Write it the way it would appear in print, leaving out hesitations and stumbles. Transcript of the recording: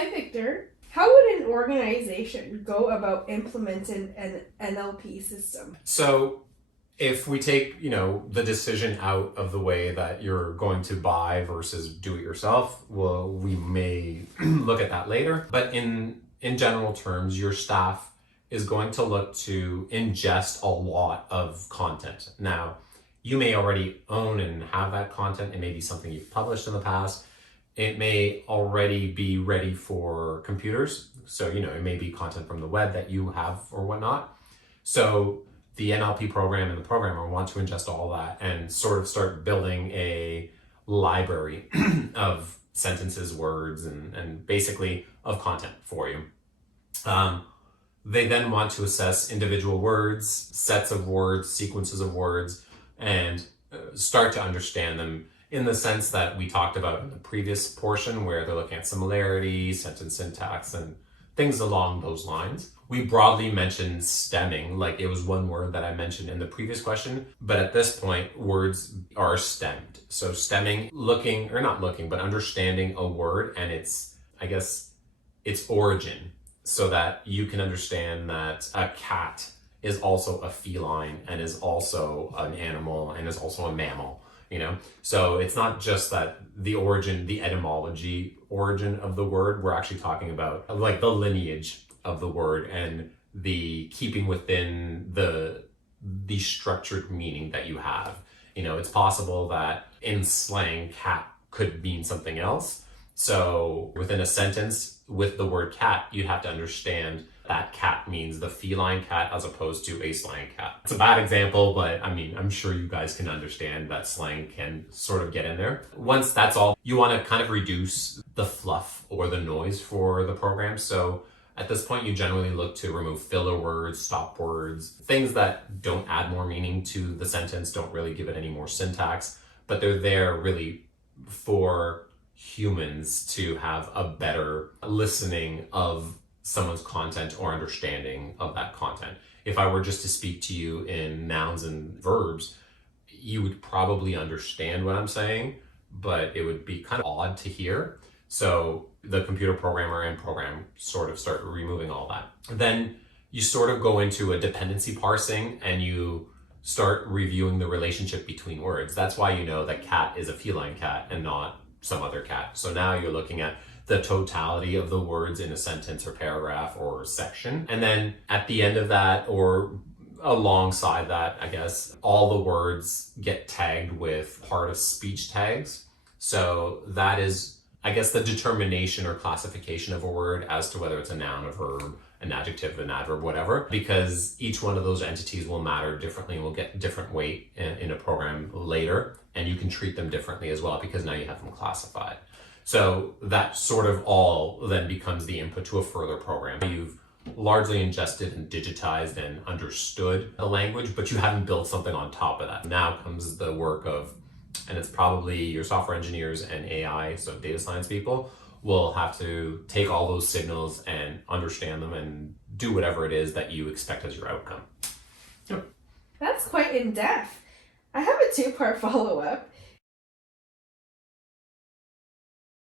Hi, Victor. How would an organization go about implementing an NLP system? So if we take, the decision out of the way that you're going to buy versus do it yourself, well, we may look at that later. But in general terms, your staff is going to look to ingest a lot of content. Now, you may already own and have that content. It may be something you've published in the past. It may already be ready for computers. So, it may be content from the web that you have or whatnot. So the NLP program and the programmer want to ingest all that and sort of start building a library of sentences, words, and basically of content for you. They then want to assess individual words, sets of words, sequences of words, and start to understand them in the sense that we talked about in the previous portion, where they're looking at similarity, sentence syntax, and things along those lines. We broadly mentioned stemming, like it was one word that I mentioned in the previous question, but at this point, words are stemmed. So stemming, understanding a word and its origin, so that you can understand that a cat is also a feline and is also an animal and is also a mammal. So it's not just that the origin, the etymology origin of the word. We're actually talking about like the lineage of the word and the keeping within the structured meaning that you have. It's possible that in slang, cat could mean something else. So within a sentence with the word cat, you'd have to understand that cat means the feline cat as opposed to a slang cat. It's a bad example, but I'm sure you guys can understand that slang can sort of get in there. Once that's all, you want to kind of reduce the fluff or the noise for the program. So at this point, you generally look to remove filler words, stop words, things that don't add more meaning to the sentence, don't really give it any more syntax, but they're there really for humans to have a better listening of someone's content or understanding of that content. If I were just to speak to you in nouns and verbs, you would probably understand what I'm saying, but it would be kind of odd to hear. So the computer programmer and program sort of start removing all that. Then you sort of go into a dependency parsing and you start reviewing the relationship between words. That's why you know that cat is a feline cat and not some other cat. So now you're looking at the totality of the words in a sentence or paragraph or section. And then at the end of that, or alongside that, I guess, all the words get tagged with part of speech tags. So that is, I guess, the determination or classification of a word as to whether it's a noun, a verb, an adjective, an adverb, whatever, because each one of those entities will matter differently and will get different weight in a program later. And you can treat them differently as well because now you have them classified. So that sort of all then becomes the input to a further program. You've largely ingested and digitized and understood the language, but you haven't built something on top of that. Now comes the work of, and it's probably your software engineers and AI, so data science people, will have to take all those signals and understand them and do whatever it is that you expect as your outcome. That's quite in-depth. I have a two-part follow-up.